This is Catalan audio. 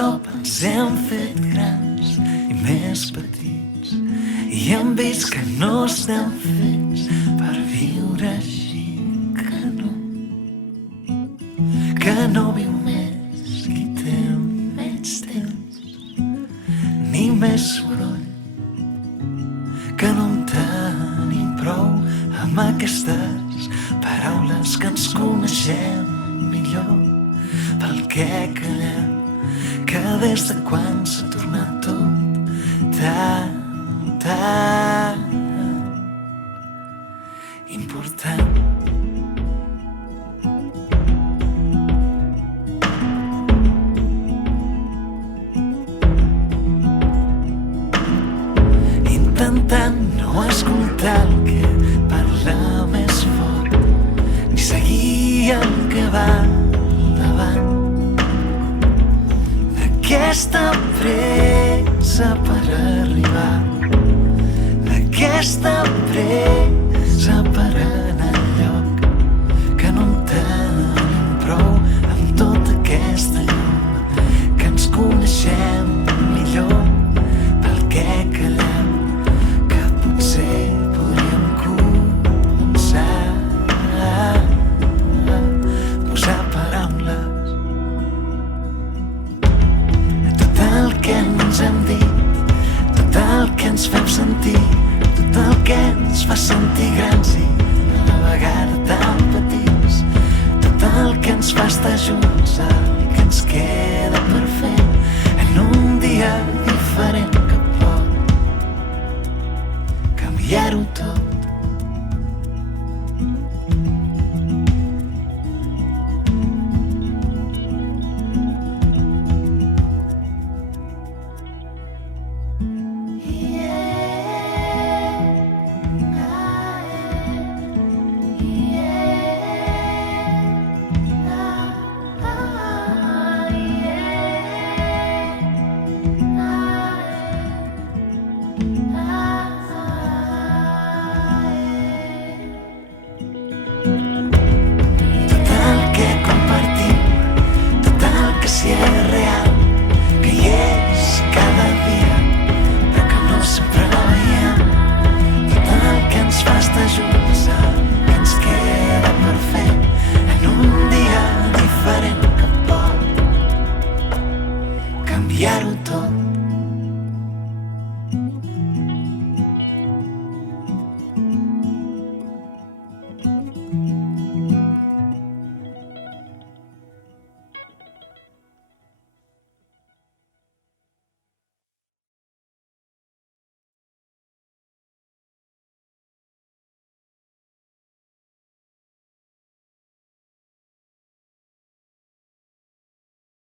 cop ens hem fet grans i més petits i hem vist que no estem fets per viure així, que no viu més qui té menys temps ni més soroll, que no en tenim prou amb aquestes paraules que ens coneixem millor pel que callem, que des de quan s'ha tornat tot tan important. Intentant no escoltar el que parla més fort, ni seguir el que va davant d'aquesta pressa per arribar, d'aquesta pressa